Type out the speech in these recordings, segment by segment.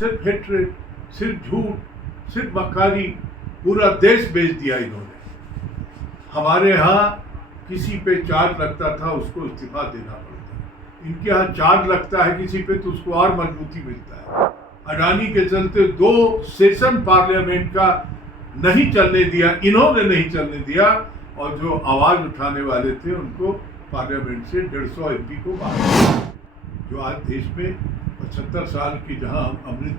सिर्फ हेट्रेड, सिर्फ झूठ, सिर्फ मक्कारी पूरा देश बेच दिया इन्होंने। हमारे यहाँ किसी पे चार्ज लगता था उसको इस्तीफा देना पड़ता, इनके यहाँ चार्ज लगता है किसी पे तो उसको और मजबूती मिलता है। अडानी के चलते 2 सेशन पार्लियामेंट का नहीं चलने दिया, इन्होंने नहीं चलने दिया, और जो आवाज उठाने वाले थे उनको पार्लियामेंट से 150 एमपी को बाहर किया। जो आज देश में 75 साल की जहां हम अमृत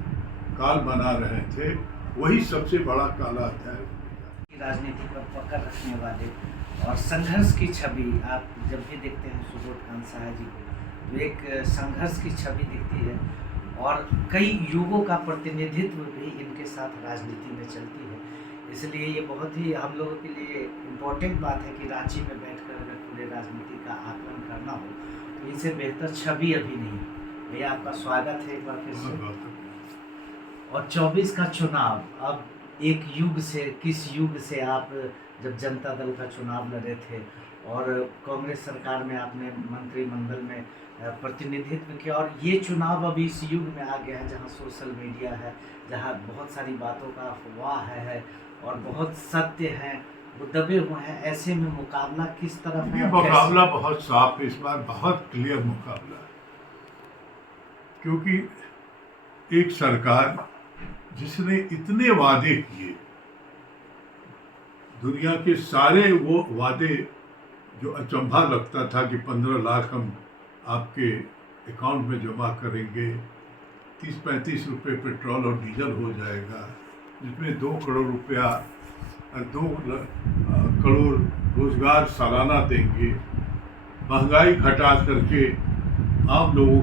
काल मना रहे थे, वही सबसे बड़ा काला अध्याय है। राजनीति पर पकड़ रखने वाले और संघर्ष की छवि आप जब भी देखते हैं सुबोध कांत साहा जी को, तो एक संघर्ष की छवि दिखती है और कई युगों का प्रतिनिधित्व भी इनके साथ राजनीति में चलती है। इसलिए ये बहुत ही हम लोगों के लिए इम्पोर्टेंट बात है कि रांची में बैठकर अगर पूरे राजनीति का आकलन करना हो तो इनसे बेहतर छवि अभी नहीं। भैया आपका स्वागत है एक बार फिर से। और 24 का चुनाव, अब एक युग से, किस युग से आप जब जनता दल का चुनाव लड़े थे और कांग्रेस सरकार में आपने मंत्रिमंडल में प्रतिनिधित्व किया, और ये चुनाव अभी इस युग में आ गया है जहां सोशल मीडिया है, जहां बहुत सारी बातों का अफवाह है और बहुत सत्य हैं वो दबे हुए हैं, ऐसे में मुकाबला किस तरफ है? मुकाबला बहुत साफ है इस बार, बहुत क्लियर मुकाबला है, क्योंकि एक सरकार जिसने इतने वादे किए, दुनिया के सारे वो वादे जो अचंभा लगता था कि 15 लाख हम आपके अकाउंट में जमा करेंगे, 30-35 रुपये पेट्रोल और डीजल हो जाएगा, जिसमें 2 करोड़ रुपया और 2 करोड़ रोजगार सालाना देंगे, महंगाई घटा करके आम लोगों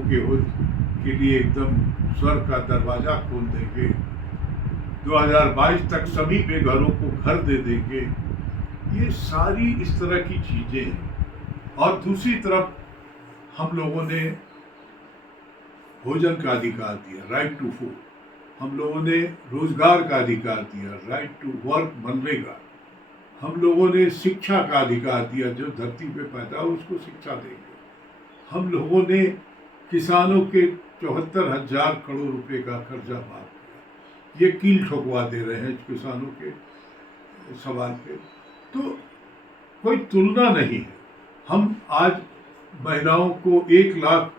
के लिए एकदम स्वर्ग का दरवाज़ा खोल देंगे, 2022 तक सभी बेघरों को घर दे देंगे। ये सारी इस तरह की चीज़ें हैं। और दूसरी तरफ हम लोगों ने भोजन का अधिकार दिया, राइट टू फूड, हम लोगों ने रोजगार का अधिकार दिया, राइट टू वर्क, मनरेगा, हम लोगों ने शिक्षा का अधिकार दिया, जो धरती पे पैदा हो उसको शिक्षा देंगे, हम लोगों ने किसानों के 74,000 करोड़ रुपए का कर्जा माफ किया। ये कील ठोकवा दे रहे हैं किसानों के सवाल पे, तो कोई तुलना नहीं है। हम आज महिलाओं को 1 लाख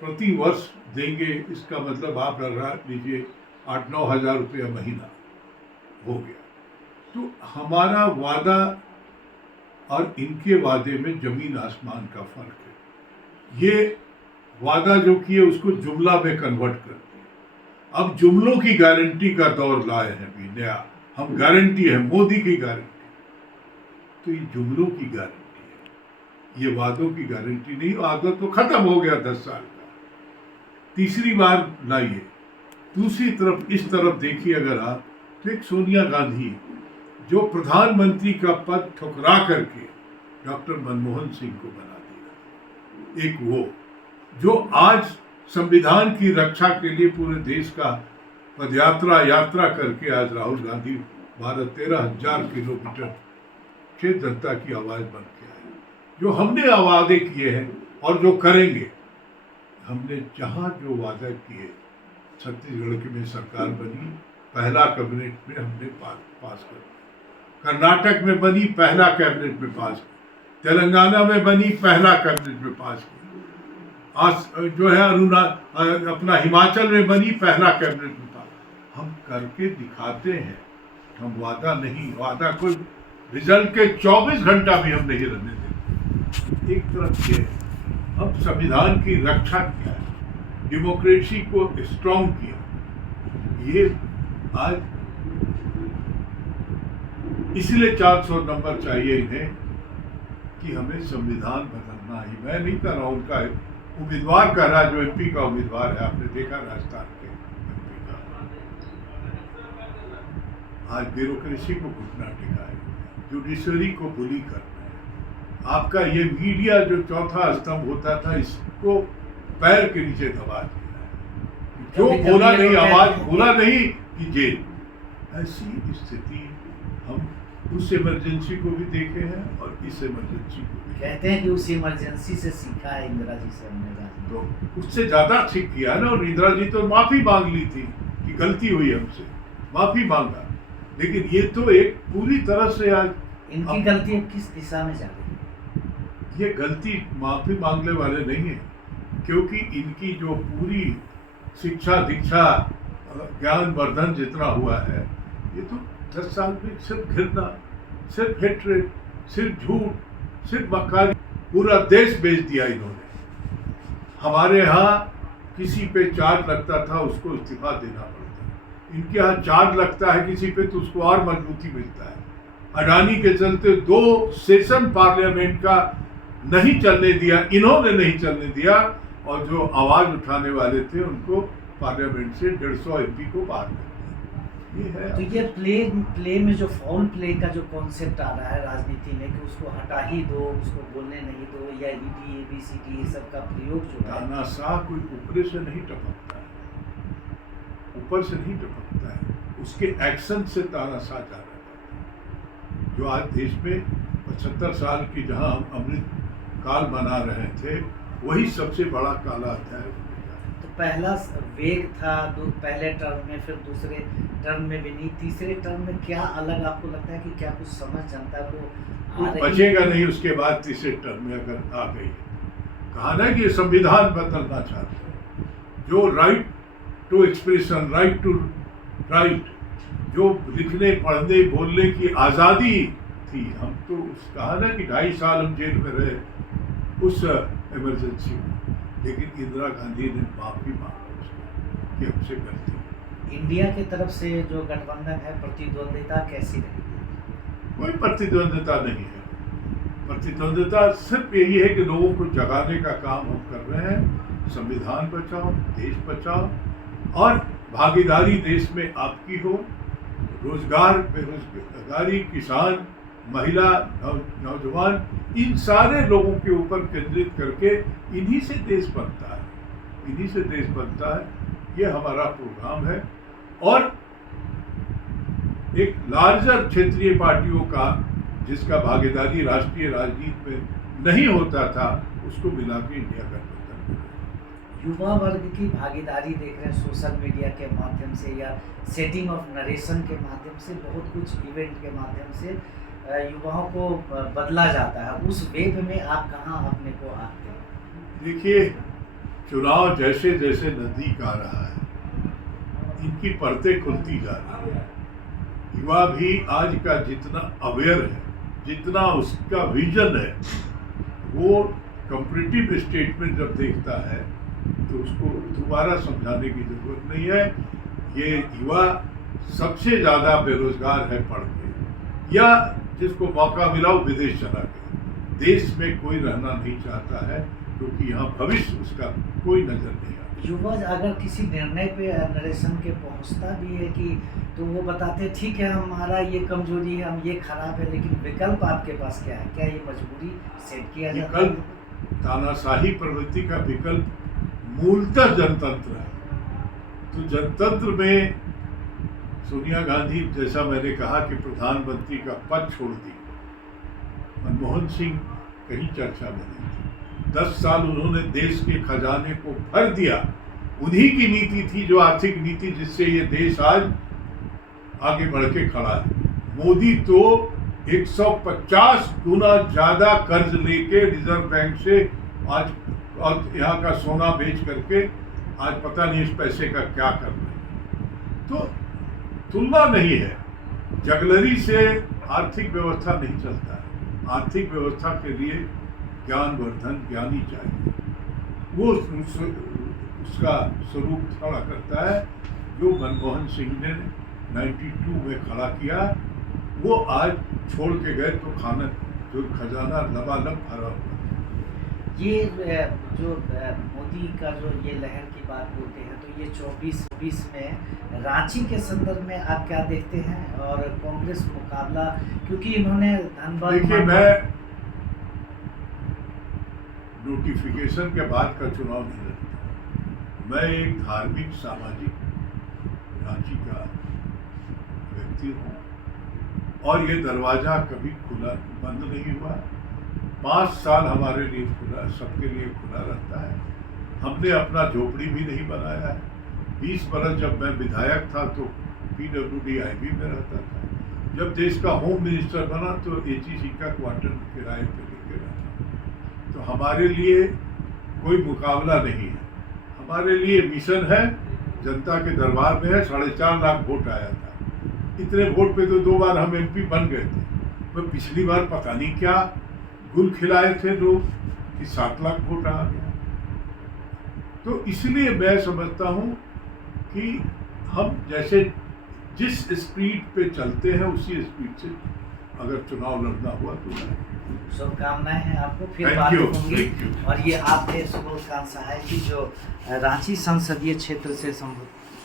प्रति वर्ष देंगे, इसका मतलब आप लगा लीजिए 8-9 हज़ार रुपया महीना हो गया। तो हमारा वादा और इनके वादे में जमीन आसमान का फर्क है। ये वादा जो किए उसको जुमला में कन्वर्ट कर दिया। अब जुमलों की गारंटी का दौर लाए हैं भी नया, हम गारंटी है, मोदी की गारंटी, तो ये जुमलों की गारंटी है, ये वादों की गारंटी नहीं। वादा तो खत्म हो गया 10 साल का, तीसरी बार लाइए। दूसरी तरफ इस तरफ देखिए अगर आप, तो एक सोनिया गांधी जो प्रधानमंत्री का पद ठुकरा करके डॉक्टर मनमोहन सिंह को बना दिया, एक वो जो आज संविधान की रक्षा के लिए पूरे देश का यात्रा करके आज राहुल गांधी 12-13 हज़ार किलोमीटर से जनता की आवाज बन के आए। जो हमने वादे किए हैं और जो करेंगे, हमने जहां जो वादे किए, छत्तीसगढ़ में सरकार बनी, पहला कैबिनेट में हमने पास कर दिया, कर्नाटक में बनी, पहला कैबिनेट में पास किया, तेलंगाना में बनी, पहला कैबिनेट में पास किया, आज जो है अपना हिमाचल में बनी, पहला कैबिनेट में पास। हम करके दिखाते हैं, हम वादा नहीं, वादा कोई रिजल्ट के 24 घंटा भी हम नहीं रहने देते। एक तरफ ये अब संविधान की रक्षा किया, डेमोक्रेसी को स्ट्रॉन्ग किया, ये आज इसलिए 400 नंबर चाहिए इन्हें कि हमें संविधान बदलना ही। मैं नहीं कर रहा हूं, उनका उम्मीदवार कह रहा है, जो एमपी का उम्मीदवार है, आपने देखा राजस्थान के एमपी का, आज ब्यूरोक्रेसी को घुटना टेकाए, जुडिशरी को बुली करना है। आपका ये मीडिया जो चौथा स्तंभ होता था, इसको पैर के नीचे दबा दिया है, जो बोला नहीं, आवाज बोला नहीं कि जेल। ऐसी स्थिति हम उस इमरजेंसी को भी देखे हैं और इस इमरजेंसी को भी। कहते हैं कि उस इमरजेंसी से सीखा है इंदिरा जी से हमने राजनीति। तो उससे ज़्यादा ठीक किया ना, और इंदिरा जी तो माफ़ी मांग ली थी कि गलती हुई हमसे, माफ़ी मांगा। लेकिन ये तो एक पूरी तरह से आज इनकी गलती अब किस दिशा में जा रही है? ये गलती माफ़ी मांगने वाले नहीं है, क्योंकि इनकी जो पूरी शिक्षा दीक्षा ज्ञान वर्धन जितना हुआ है, ये तो 10 साल में सिर्फ घृणा, सिर्फ हेट्रेड, सिर्फ झूठ, सिर्फ मक्कारी, पूरा देश बेच दिया इन्होंने। हमारे यहाँ किसी पे चार्ज लगता था उसको इस्तीफा देना पड़ता, इनके यहाँ चार्ज लगता है किसी पे तो उसको और मजबूती मिलता है। अडानी के चलते 2 सेशन पार्लियामेंट का नहीं चलने दिया, इन्होंने नहीं चलने दिया, और जो आवाज उठाने वाले थे उनको पार्लियामेंट से 150 एमपी को बाहर कर दिया। ये है। तो ये प्ले में जो फाउल प्ले का जो कॉन्सेप्ट आ रहा है राजनीति में कि उसको हटा ही दो, उसको बोलने नहीं दो, या ईडी एबीसीडी ये सब का प्रयोग जो है, तानाशाह कोई ऊपर से नहीं टपकता है, ऊपर से नहीं टपकता है, उसके एक्शन से तानाशाह जा रहा है। जो आज देश में 75 साल की जहां हम अमृत काल मना रहे थे, वही सबसे बड़ा काला अध्याय हो गया। तो पहला वेग था पहले टर्म में, फिर दूसरे टर्म में भी नहीं, तीसरे टर्म में क्या अलग आपको लगता है कि क्या कुछ समझ जनता को आ रही बचेगा नहीं उसके बाद तीसरे टर्म में अगर आ गई। कहा ना कि ये संविधान बदलना चाहते हैं, जो right to expression, right to write, जो लिखने पढ़ने बोलने की आज़ादी थी, हम तो कहा ना कि 2.5 साल हम जेल में रहे उस इमरजेंसी में, लेकिन इंदिरा गांधी ने माफ़ी मांगा उसको कि हमसे गलती हुई। इंडिया की तरफ से जो गठबंधन है, प्रतिद्वंदिता कैसी रहेगी? कोई प्रतिद्वंदिता नहीं है। प्रतिद्वंदिता सिर्फ यही है कि लोगों को जगाने का काम हम कर रहे हैं। संविधान बचाओ, देश बचाओ, और भागीदारी देश में आपकी हो, रोजगार, बेरोजगारी, किसान, महिला, नौजवान, इन सारे लोगों के ऊपर केंद्रित करके इन्हीं से देश बनता है, इन्हीं से देश बनता है। ये हमारा प्रोग्राम है, और एक लार्जर क्षेत्रीय पार्टियों का जिसका भागीदारी राष्ट्रीय राजनीति में नहीं होता था, उसको मिला के इंडिया गठबंधन बना। युवा वर्ग की भागीदारी देख रहे हैं सोशल मीडिया के माध्यम से या सेटिंग ऑफ नरेशन के माध्यम से, बहुत कुछ इवेंट के माध्यम से युवाओं को बदला जाता है। उस वेब में आप कहाँ अपने को आते हैं? देखिए, चुनाव जैसे जैसे नजदीक आ रहा है, इनकी परतें खुलती जा रही है। युवा भी आज का जितना अवेयर है, जितना उसका विजन है, वो कंपैरेटिव स्टेटमेंट जब देखता है तो उसको दोबारा समझाने की जरूरत नहीं है। ये युवा सबसे ज़्यादा बेरोजगार है पढ़ के, या जिसको मौका मिला वो विदेश चला गया। देश में कोई रहना नहीं चाहता है, क्योंकि यहाँ भविष्य उसका कोई नज़र नहीं आता। युवा अगर किसी निर्णय पे नरेशन के पहुंचता भी है कि, तो वो बताते हैं ठीक है हमारा ये कमजोरी है, हम ये खराब है, लेकिन विकल्प आपके पास क्या है? क्या ये मजबूरी सेट किया जाता है? विकल्प, तानाशाही प्रवृत्ति का विकल्प मूलतः जनतंत्र है। तो जनतंत्र में सोनिया गांधी, जैसा मैंने कहा कि प्रधानमंत्री का पद छोड़ दी, मनमोहन सिंह कहीं चर्चा में नहीं थी। 10 साल उन्होंने देश के खजाने को भर दिया। उन्हीं की नीति थी, जो आर्थिक नीति जिससे ये देश आज आगे बढ़ के खड़ा है। मोदी तो 150 गुना ज्यादा कर्ज लेके रिजर्व बैंक से आज, और यहाँ का सोना बेच करके आज पता नहीं इस पैसे का क्या कर रहे हैं। तो तुलना नहीं है। जगलरी से आर्थिक व्यवस्था नहीं चलता है। आर्थिक व्यवस्था के लिए ज्ञानवर्धन ज्ञानी चाहिए। वो उसका स्वरूप खड़ा करता है जो मनमोहन सिंह ने 92 में खड़ा किया। वो आज छोड़ के गए तो जो खजाना लबालब भरा हुआ। ये जो मोदी का जो ये लहर की बात बोलते हैं, तो ये 24 में रांची के संदर्भ में आप क्या देखते हैं? और कांग्रेस मुकाबला, क्योंकि इन्होंने धनबाद, देखिए, मैं नोटिफिकेशन के बाद का चुनाव नहीं लड़ता। मैं एक धार्मिक सामाजिक रांची का व्यक्ति हूँ। और ये दरवाज़ा कभी खुला बंद नहीं हुआ। 5 साल हमारे लिए खुला, सबके लिए खुला रहता है। हमने अपना झोपड़ी भी नहीं बनाया है। 20 बरस जब मैं विधायक था तो PWD-IB में रहता था। जब देश का होम मिनिस्टर बना तो HEC का क्वार्टर किराए पे लेके रहता। तो हमारे लिए कोई मुकाबला नहीं है। हमारे लिए मिशन है, जनता के दरबार में है। 4.5 लाख वोट आया था। इतने वोट पे तो 2 बार हम MP बन गए थे। तो पिछली बार पता नहीं क्या गुल खिलाए थे लोग कि 7 लाख वोट आ गया। तो इसलिए मैं समझता हूँ कि हम जैसे जिस स्पीड पे चलते हैं उसी स्पीड से अगर चुनाव लड़ना हुआ तो लड़ेंगे। शुभकामनाएं हैं आपको, फिर Thank बात you, होंगी। thank you। और ये आपने सुबोध कांत सहाय जी जो रांची संसदीय क्षेत्र से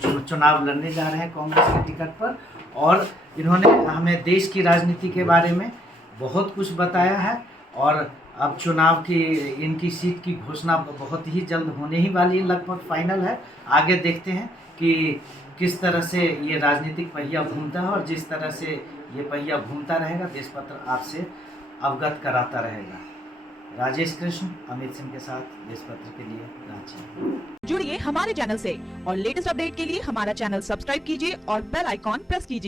चुनाव लड़ने जा रहे हैं कांग्रेस के टिकट पर, और इन्होंने हमें देश की राजनीति के बारे में बहुत कुछ बताया है। और अब चुनाव की इनकी सीट की घोषणा बहुत ही जल्द होने ही वाली है, लगभग फाइनल है। आगे देखते हैं कि किस तरह से ये राजनीतिक पहिया घूमता है, और जिस तरह से ये पहिया घूमता रहेगा देशपत्र आपसे अवगत कराता रहेगा। राजेश कृष्ण, अमित सिंह के साथ देशपत्र के लिए रांची। जुड़िए हमारे चैनल से और लेटेस्ट अपडेट के लिए हमारा चैनल सब्सक्राइब कीजिए और बेल आइकॉन प्रेस कीजिए।